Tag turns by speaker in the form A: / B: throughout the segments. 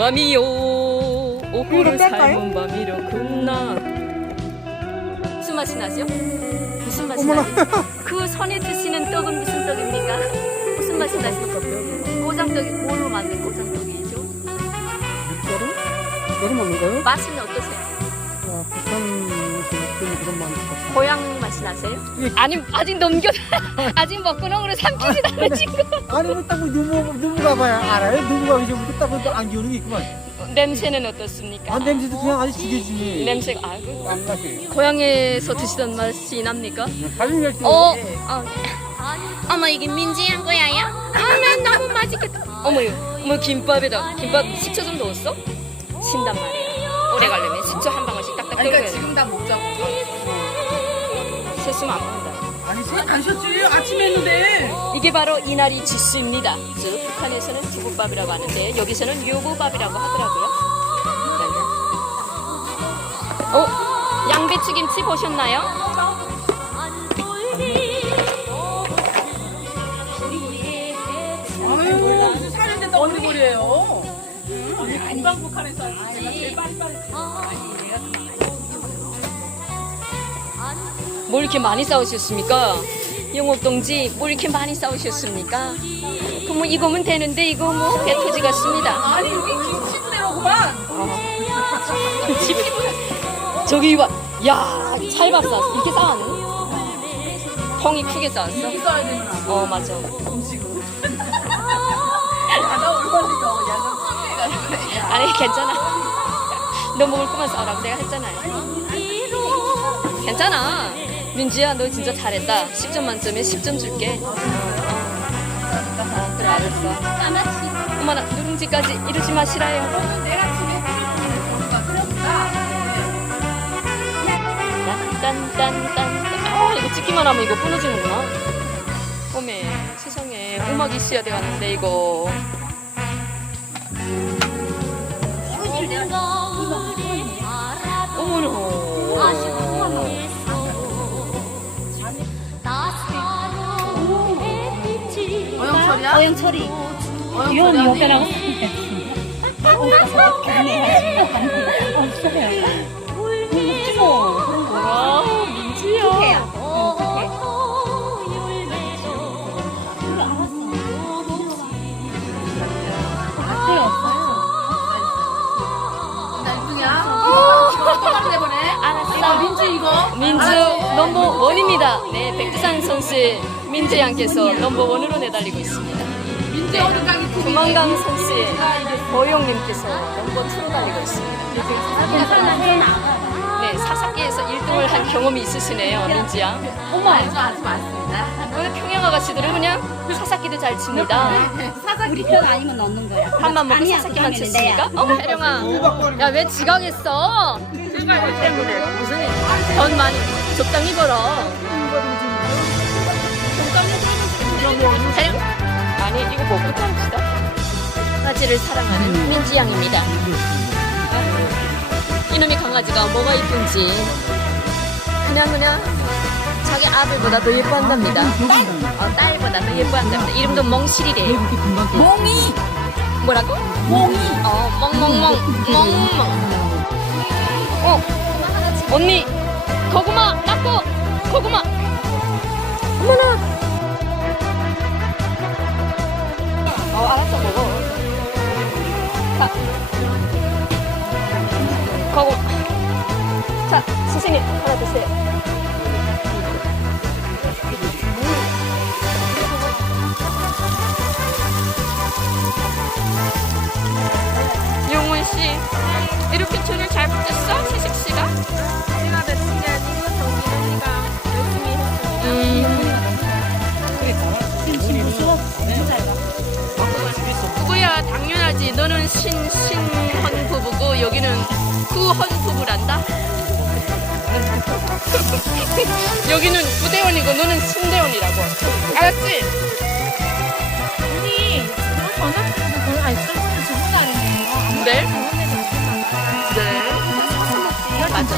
A: 밤이요 오후를? 삶은 밤이로구나 무슨 맛이 나죠? 무슨 맛이
B: 어머나.
A: 나죠? 그 선에 드시는 떡은 무슨 떡입니까? 무슨 맛이 나죠? 고장떡이 뭘로 만든 고장떡이죠?
B: 여름? 여름 먹는가요?
A: 맛은 어떠세요?
B: 아, 북한 에서 그런 맛.
A: 고향 맛이 나세요?
B: 예.
A: 아니 아직 넘겨 아직 먹구멍으로 삼키지 않은 친구
B: 아니 뭐딱뭐 누무 누무 가봐야 알아요? 누무 가기 전부터 딱안 기우는 게 있구만.
A: 냄새는 어떻습니까?
B: 아 냄새도 그냥 아주 죽여주네.
A: 냄새가 아이고
B: 안 나게.
A: 고향에서 드시던 맛이 납니까?
B: 사진 낼 때.
A: 어, 아, 어머 이게 민지한 거야요? 어머 너무 맛있겠다. 어머요, 뭐 김밥에다 김밥 식초 좀 넣었어? 신단 말이야. 오래 가려면 식초 한 끓여야
C: 그러니까
A: 돼.
C: 지금 다 먹자고.
A: 세수면 안 먹는다.
C: 아니, 안 쉬었지. 아침에 했는데.
A: 이게 바로 이날이 지수입니다. 즉 북한에서는 두부밥이라고 하는데 여기서는 요보밥이라고 하더라고요. 네. 어, 양배추 김치 보셨나요?
C: 아유, 무슨 살인데 떠오르는 거리예요. 금방 북한에서 왔지. 제가 제일 빨리빨리.
A: 뭘 이렇게 많이 싸우셨습니까? 영업 동지 뭘 이렇게 많이 싸우셨습니까? 그럼 뭐 이거면 되는데 이거 뭐 배토지 같습니다.
C: 아니, 여기 김치 부대로구만.
A: 집 저기 와, 야 찰밥 싸웠어. 이렇게 싸웠네? 통이 크게 싸웠어?
C: 이렇게 써야 되구나.
A: 어 맞아.
C: 음식으로. 가다 올거리죠. 야는 컴퓨가
A: 아니 괜찮아. 너 먹을 거만 싸우라고 내가 했잖아요. 괜찮아. 민지야 너 진짜 잘했다. 10점 만점에 10점 줄게. 어, 그래 알았어. 어머나 누룽지까지 이러지 마시라요.
C: 내가.
A: 딴딴딴딴. 아 이거 찍기만 하면 이거 끊어지는구나. 어메 세상에 음악이 있어야 되겠는데 이거. 어머나.
C: 어영철이?
D: 이런 여배라고 없어요. 뭐.
A: 와 민지야.
C: 나 1등이야. 똑같은 내보내.
A: 알았어.
C: 이거 민지 이거.
A: 민주 넘버 원입니다. 네, 백두산 선수의 민주 양께서 넘버 원으로 내달리고 있습니다. 구만강 선수의 보영님께서 넘버 투로 달리고 있습니다. 네, 사사기에서 1등을 한 경험이 있으시네요, 민주 양.
C: 어머 알죠 아주 많습니다.
A: 오늘 평양 아가씨들은 그냥 사사기도 잘 칩니다.
D: 우리 편 아니면 넣는 거야.
A: 밥만 먹고
D: 아니야, 그러면은
A: 쳤습니까?
D: 내야.
A: 어머, 혜령아. 야, 왜 지각했어? 지각 때문에. 무슨 일? 돈 많이 적당히 벌어. 혜령? 아니, 이거 뭐부터 합시다. 강아지를 사랑하는 민지 양입니다. 이놈의 강아지가 뭐가 이쁜지 그냥 그냥 자기 아들보다 더 예뻐한답니다. 어, 딸보다 더 예뻐한답니다. 이름도 멍실이래요.
C: 몽이
A: 뭐라고?
C: 몽이.
A: 어, 멍멍멍, 멍멍. 어, 언니, 고구마, 닦 너는 신 신헌 부부고 여기는 구헌 부부란다. 여기는 구대원이고 너는 신대원이라고. 알았지?
E: 언니 그런 전화기도 별로 안 쓰고 주문 다니네
A: 네. 네. 맞아.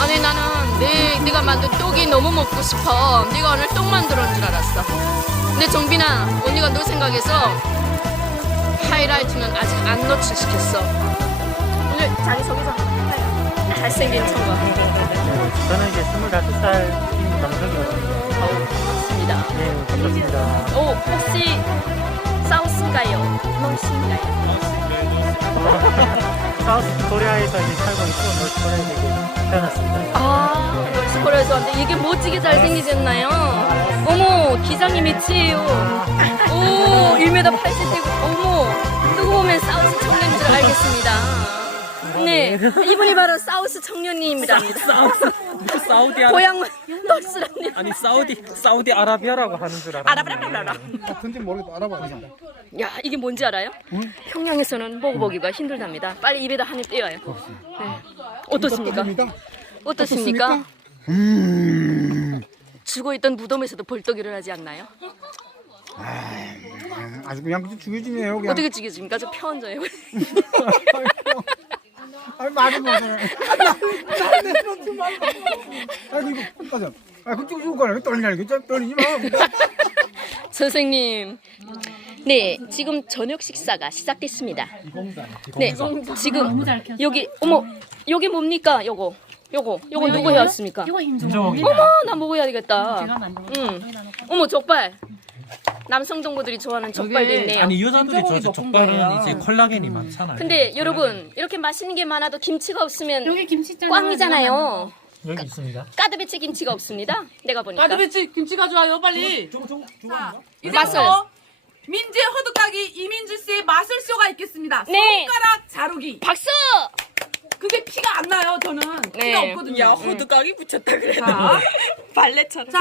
A: 아니 나는 네 네가 만든 떡이 너무 먹고 싶어. 네가 오늘 떡 만들었는 줄 알았어. 근데 정빈아, 언니가 너 생각해서 하이라이트는 아직 안 노출시켰어. 오늘 자기 소개 좀 한번 해요. 잘생긴 청과.
B: 저는 이제 25살 김남석이거든요.
A: 어우, 반갑습니다.
B: 네, 반갑습니다.
A: 오, 혹시 사우스인가요? 노스인가요?
B: 사우스 코리아에서 이제 살고 있고, 노스 코리아에서 태어났습니다.
A: 아, 노스 코리아에서 왔는데 이게 멋지게 잘생기셨나요? 어머, 기장이 밑이에요. 오, 1m 80되고, 어머, 누구 보면 사우스 청년인 줄 알겠습니다. 네, 이분이 바로 사우스 청년님입니다.
F: 무슨 사우디 아라
A: 고향은 노스라님.
F: 아니 사우디 사우디 아라비아라고 하는 줄 알아.
A: 아라브라브라브라.
B: 같은지 모르겠다. 알아봐야겠다.
A: 야, 이게 뭔지 알아요? 평양에서는 먹어보기가 힘들답니다. 빨리 입에다 한 입 떼어요. 네. 어떻습니까? 어떻습니까? 죽어있던 무덤에서도 벌떡 일어나지 않나요?
B: 아주 그냥 그냥 죽여지네요. 그냥.
A: 어떻게 죽여집니까? 저 편져요.
B: 아니, 말을 못해. 아니, 이거, 맞아. 아, 그쪽 죽을 거야. 떨리냐, 이거. 떨리지 마.
A: 선생님. 네, 지금 저녁 식사가 시작됐습니다. 네, 지금 여기 어머, 여기 뭡니까? 요거. 요거. 요거 누구 해왔습니까?
D: 이거 인정.
A: 어머, 나 먹어야 되겠다. 응. 어머, 족발. 남성 동무들이 좋아하는 족발도 있네요.
F: 아니 여자들이
C: 김정은이
F: 저
C: 볶은
F: 족발은
C: 거예요.
F: 이제 콜라겐이 많잖아요.
A: 근데 여러분, 이렇게 맛있는 게 많아도 김치가 없으면
D: 여기 김치장
A: 꽝이잖아요.
B: 여기 있습니다.
A: 까드베치 김치가 없습니다. 내가 보니까.
C: 가드배치 김치 가져와요 빨리.
G: 자,
A: 맛을.
G: 이제부터 민재 호두까기 이민주 씨의 마술쇼가 있겠습니다.
A: 네.
G: 손가락 자르기.
A: 박수!
G: 그게 피가 안 나요, 저는.
A: 네.
G: 피가 없거든요.
C: 호두까기 붙였다 그래.
G: 자,
C: 발레처럼.
G: 자,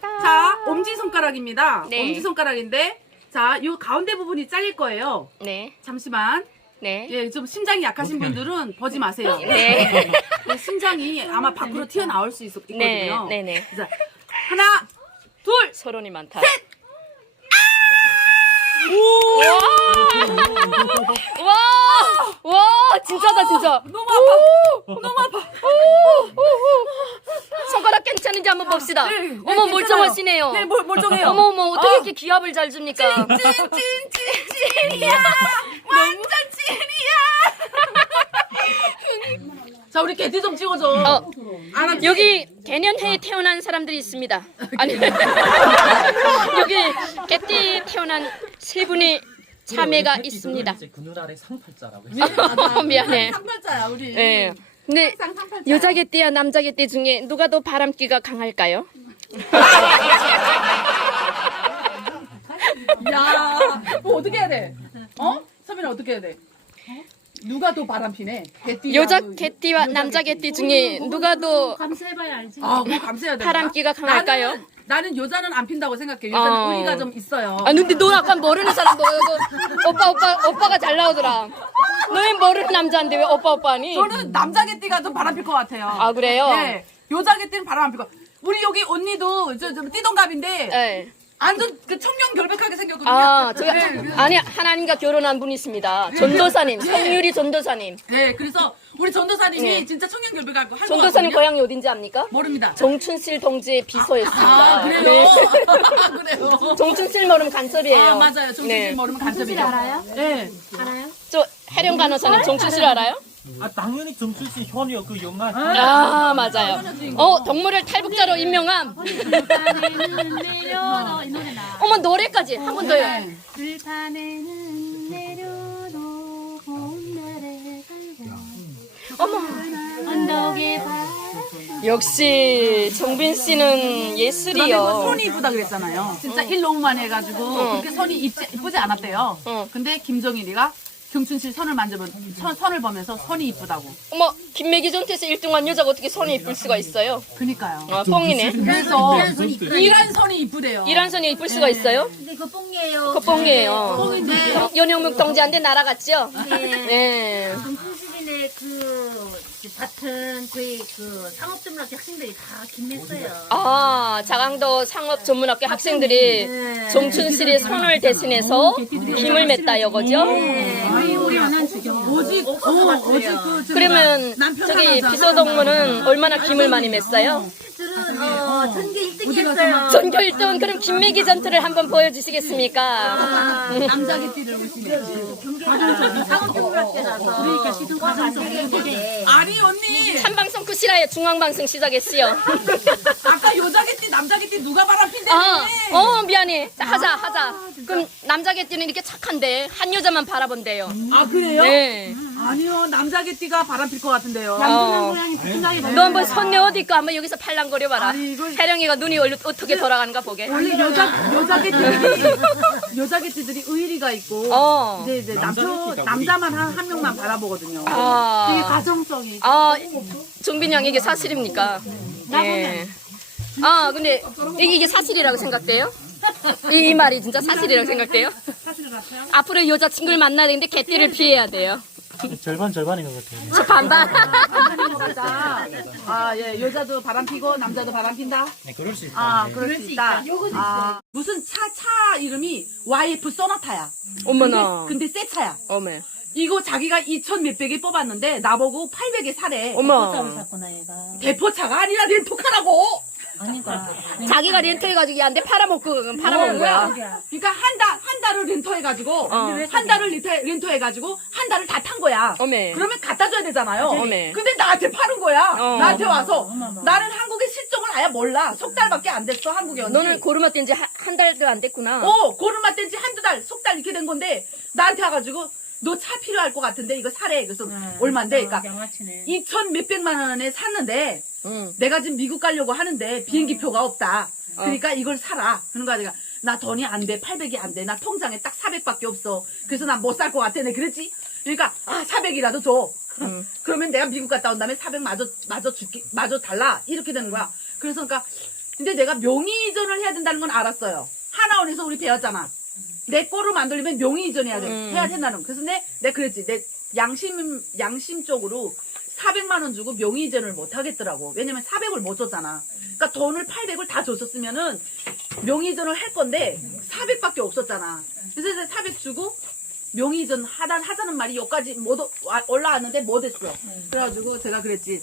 G: 자, 엄지 손가락입니다.
A: 네.
G: 엄지 손가락인데, 자, 요 가운데 부분이 잘릴 거예요.
A: 네,
G: 잠시만.
A: 네.
G: 예, 좀 신장이 약하신 분들은 버지 마세요.
A: 네.
G: 네, 신장이 아마 밖으로 튀어나올 수 있, 있거든요.
A: 네, 네, 네.
G: 자, 하나, 둘,
A: 서론이 많다. 와! 와! 와! 진짜다, 진짜.
G: 너무 아파. 너무 아파.
A: 손가락 괜찮은지 한번 봅시다.
G: 네, 네,
A: 어머,
G: 괜찮아요.
A: 멀쩡하시네요.
G: 네, 멀, 멀쩡해요.
A: 어머, 어머, 어떻게
G: 어.
A: 이렇게 기합을 잘 줍니까?
G: 찐찐찐찐이야 완전 찐이야 자 우리 개띠 좀 찍어줘
A: 어? 여기 개년해에 태어난 사람들이 있습니다. 아니, 여기 개띠 태어난 세 분의 자매가 있습니다.
F: 이제 그늘 아래 상팔자라고 해서
A: 미안해.
G: 상팔자야 우리
A: 네. 근데
G: 항상 상팔자
A: 여자 개띠와 남자 개띠 중에 누가 더 바람기가 강할까요?
G: 야 뭐 어떻게 해야 돼? 어? 서빈이 어떻게 해야 돼? 누가 더 바람 피네? 개띠
A: 여자 개띠와 남자 개띠 중에 누가 더
D: 감수해봐야 알지.
G: 아, 뭐 감사해야 돼.
A: 바람기가 강할까요?
G: 나는, 나는 여자는 안 핀다고 생각해. 여자는
A: 어.
G: 의리가 좀 있어요.
A: 아 근데 너 약간 모르는 사람 너 이거 오빠 오빠 오빠가 잘 나오더라. 너는 모르는 남자인데 왜 오빠 오빠니?
G: 저는 남자 개띠가 좀 바람 필 것 같아요.
A: 아 그래요?
G: 네. 여자 개띠는 바람 안 피고. 우리 여기 언니도 저, 저 띠동갑인데
A: 네.
G: 완전 그 청명 결백하게 생겼거든요.
A: 아, 저
G: 네.
A: 아니 하나님과 결혼한 분이 있습니다. 전도사님, 성유리 전도사님.
G: 네, 그래서 우리 전도사님이
A: 네.
G: 진짜 청년 결백하고 한
A: 전도사님
G: 거거든요.
A: 고향이 어딘지 압니까?
G: 모릅니다.
A: 정춘실 동지의 비서였습니다.
G: 아, 그래요?
A: 네.
G: 그래요?
A: 정춘실 모르면 간섭이에요.
G: 아, 맞아요. 정신
A: 네.
G: 모르면 간첩이죠.
D: 알아요?
G: 네.
D: 알아요?
A: 저 해령 간호사님 정춘실 알아요?
F: 아 당연히 정춘씨 현이요 그 영화
A: 아 맞아요. 어 동물을 탈북자로 임명함.
D: 들판에는 내려도 이 노래 나.
A: 어머 노래까지 한 번 더요.
D: 들판에는
A: 어머
D: 언덕에 봐.
A: 역시 정빈 씨는 예술이요.
G: 뭐 선이 이쁘다 그랬잖아요. 진짜 일롱만 해가지고
A: 어.
G: 그렇게 선이 이쁘지, 않았대요.
A: 어.
G: 근데 김정일이가 경춘실 선을 만져본 선, 선을 보면서 선이 이쁘다고.
A: 어머 김매기 전투에서 1등한 여자가 어떻게 선이 이쁠 수가 있어요?
G: 그니까요.
A: 아 뻥이네.
G: 그래서 이란 선이 이쁘대요.
A: 이란 선이 이쁠 수가 있어요?
D: 근데 그 뽕이에요.
A: 그 뻥이에요.
G: 뻥인데
A: 연영묵 동지한테 날아갔죠? 네.
D: 정순실이네 그 밭은 거의 그 상업전문학교 학생들이 다 김했어요.
A: 아, 자강도 상업 전문학교 학생들이 정춘실의 손을 대신해서 김을 맸다 이거죠?
G: 오직 어, 오직 그 저기
A: 그러면 저기. 비서동무는 얼마나 김을 많이 맸어요?
D: 저는 어, 전교 1등 했어요.
A: 전교 1등 그럼 김미기 전투를 한번 보여주시겠습니까?
G: 남자 개띠를 보시네.
D: 상업중학교라서. 그러니까 시즌 과정에서
G: 아니 언니
A: 한방송 쿠시라의 중앙방송 시작했지요.
G: 아까 여자 개띠 남자 개띠 누가 바람 핀대?
A: 아, 어 미안해. 자, 하자 하자. 그럼 남자 개띠는 이렇게 착한데 한 여자만 바라본대요.
G: 아 그래요?
A: 네.
G: 아니요 남자 개띠가 바람 필 것 같은데요.
A: 어. 너 한번 선녀 어디 있고 한번 여기서 팔랑거려 봐라.
G: 아니, 이걸-
A: 혜령이가 눈이 얼- 어떻게 돌아가는가 보게.
G: 원래 여자 여자 개띠들이 여자 개띠들이 의리가 있고
A: 어.
G: 이제 이제 남편
F: 남자
G: 남자만 한, 한 명만 바라보거든요. 되게
A: 아,
G: 가정적이.
A: 아, 종빈 양 이게 사실입니까? 네. 아, 근데 이게, 이게 사실이라고 생각돼요? 이, 이 말이 진짜 사실이라고 생각돼요? 앞으로 여자친구를 만나야 되는데 개띠를 피해야 돼요.
F: 절반 절반인 것 같아요.
A: 저 반반.
G: 진짜 아예 여자도 바람 피고 남자도 바람 핀다.
F: 네, 그럴 수 있다.
G: 아
F: 네.
G: 그럴 수 있다. 아 무슨 차 차 이름이 YF 소나타야.
A: 어머나.
G: 근데 새 차야.
A: 어메.
G: 이거 자기가 2천 몇백에 뽑았는데 나보고 800에 사래.
A: 어머.
D: 샀구나 얘가.
G: 대포차가 아니라 렌토카라고.
D: 아니까.
A: 자기가 렌트해가지고 얘한테 팔아먹고 팔아먹은 거야.
G: 그러니까 한 달, 한 달을 렌터해가지고,
A: 어.
G: 한 달을 렌터, 렌터해가지고, 한 달을 다 탄 거야.
A: 어메.
G: 그러면 갖다 줘야 되잖아요.
A: 어메.
G: 근데 나한테 파는 거야.
A: 어.
G: 나한테 와서. 나는 한국에 실종을 아예 몰라. 석 달밖에 안 됐어, 한국에 언니.
A: 너는 고르마 뗀지 한, 한 달도 안 됐구나.
G: 어, 고르마 뗀지 한두 달, 석 달 이렇게 된 건데, 나한테 와가지고, 너 차 필요할 것 같은데, 이거 사래. 그래서, 얼만데? 그러니까,
D: 양아치네.
G: 2천 몇백만 원에 샀는데,
A: 응.
G: 내가 지금 미국 가려고 하는데
A: 어.
G: 비행기 표가 없다. 그러니까 이걸 사라. 그런 거야. 내가 나 돈이 안 돼. 800이 안 돼. 나 통장에 딱 400밖에 없어. 그래서 난 못 살 것 같아. 내 그랬지? 그러니까 아 400이라도 줘.
A: 음.
G: 그러면 내가 미국 갔다 온 다음에 400 마저 마저 줄게 마저 달라. 이렇게 되는 거야. 그래서 그러니까 근데 내가 명의 이전을 해야 된다는 건 알았어요. 하나원에서 우리 배웠잖아. 내 거로 만들려면 명의 이전해야 돼.
A: 음.
G: 해야 된다는 거. 그래서 내, 내가 그랬지. 내 양심, 양심 쪽으로 400만 원 주고 명의 이전을 못 하겠더라고. 왜냐면 400을 못 줬잖아. 그러니까 돈을 800을 다 줬었으면은 명의 이전을 할 건데 400밖에 없었잖아. 그래서 이제 400 주고 명의 이전 하다, 하자는 말이 여기까지 못, 오- 와- 올라왔는데 못 했어. 그래가지고 제가 그랬지.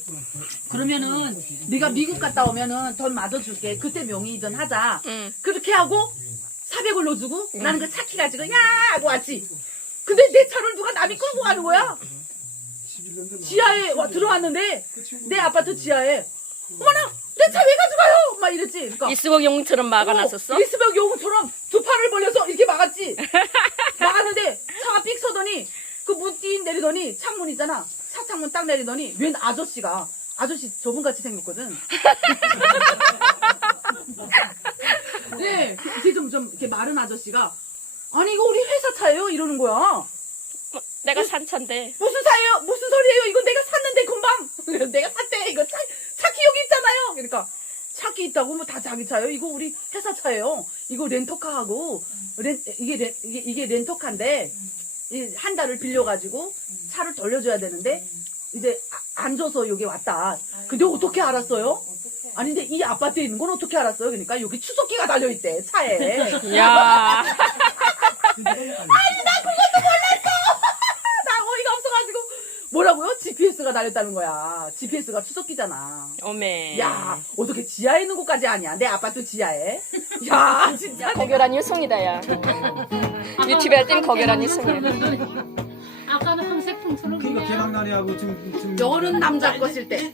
G: 그러면은 네가 미국 갔다 오면은 돈 마저 줄게. 그때 명의 이전 하자.
A: 응.
G: 그렇게 하고 400을 넣어주고 나는 그 차 키 가지고 야 하고 왔지. 근데 내 차를 누가 남이 끌고 가는 거야. 지하에 와 들어왔는데 내 아파트 지하에 어머나 내 차 왜 가져가요? 막 이랬지. 그러니까
A: 이스복 용처럼 막아놨었어?
G: 어, 이스벽 용처럼 두 팔을 벌려서 이렇게 막았지. 막았는데 차가 삑 서더니 그문띵 내리더니 창문 있잖아. 차 창문 딱 내리더니 웬 아저씨가 아저씨 저분 같이 생겼거든. 네, 좀, 좀, 이렇게 마른 아저씨가, 아니, 이거 우리 회사 차예요? 이러는 거야.
A: 내가 산 차인데.
G: 무슨 차예요? 무슨 소리예요? 이거 내가 샀는데 금방. 내가 샀대. 이거 차, 차키 여기 있잖아요. 그러니까 차키 있다고 뭐 다 자기 차예요. 이거 우리 회사 차예요. 이거 렌터카하고 렌 이게 렌, 이게, 이게 렌터카인데 이 한 달을 빌려가지고 차를 돌려줘야 되는데 이제 아- 안 줘서 여기 왔다. 근데 어떻게 알았어요? 아니 근데 이 아파트에 있는 건 어떻게 알았어요? 그러니까 여기 추석기가 달려 있대 차에.
A: 야.
G: 나 어이가 없어가지고 뭐라고요? GPS가 달렸다는 거야. GPS가 추석기잖아.
A: 어메.
G: 야 어떻게 지하에 있는 곳까지 아니야? 내 아파트 지하에? 야 진짜
A: 거결한 유성이다, 야. 유튜브 할 때는 거결한 유성이야.
B: 개강날이하고 지금 지금
G: 여름 남자 것일 때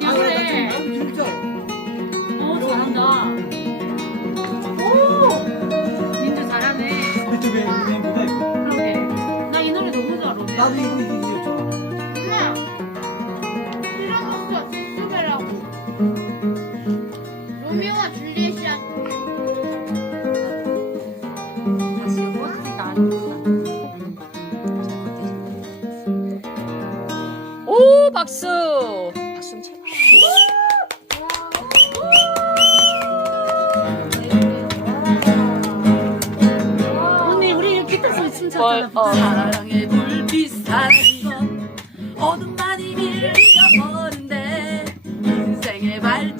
D: 그래.
B: 진짜
D: 어 잘한다. 민주 잘하네.
B: 유튜브에 있는 이거.
D: 그러게. 나 이 노래 너무 잘해.
B: 나도 이거 이겼
A: 박수. 박수 쳐.
D: 언니 우리 기타 소리
A: 뭘,
D: 춤췄잖아.
A: 어.
G: 사랑의 불빛 사건 어둠만이 밀려오는데 인생의 발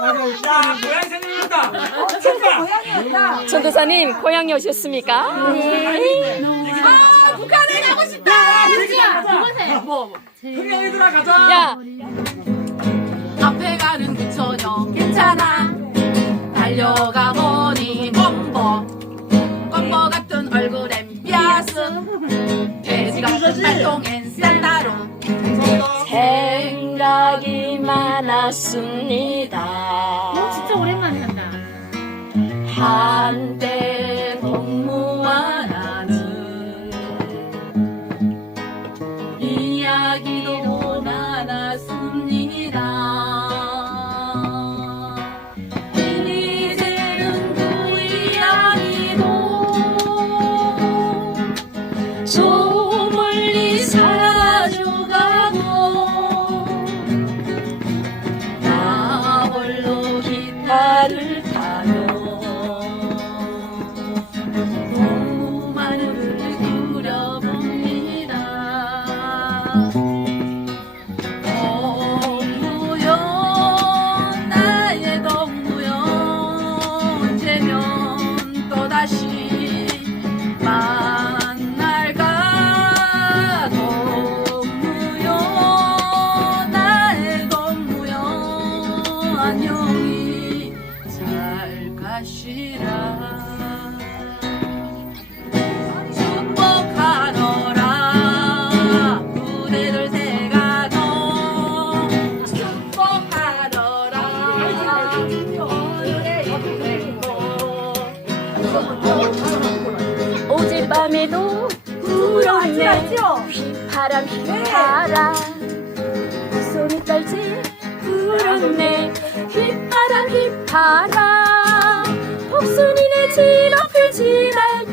H: 맞아.
F: 고양이 생겼다.
G: 전도사님 고향에 오셨습니까? 네.
F: 얘들아 가자.
G: 야
A: 앞에 가는 기천여 괜찮아 달려가 보니 껌버 껌버 같은 얼굴엔 삐아스 돼지 같은 발동엔 싼다루
G: 생각이 많았습니다.
D: 어, 진짜 오랜만에 간다.
G: 한때 휘파람 휘파람. 손이 떨지 불었네. 휘파람 복순이네 집 앞을 지날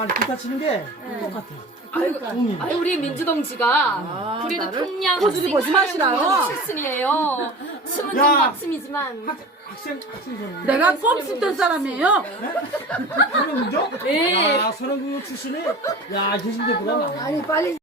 D: 아니
B: 기타 치는 게 똑같아.
G: 아이고,
B: 음.
G: 아이 우리 민주동지가
A: 아,
G: 그래도 평양
A: 거짓이 보지 마시라요.
G: 출신이에요. 춤은 좀
B: 야.
G: 막춤이지만
B: 학생 학생 선.
A: 내가 껌 씹던 사람이에요
B: 선영군죠?
G: 네.
B: 아 선영군 출신에 야 계신데 누가 많아.
I: 아니 빨리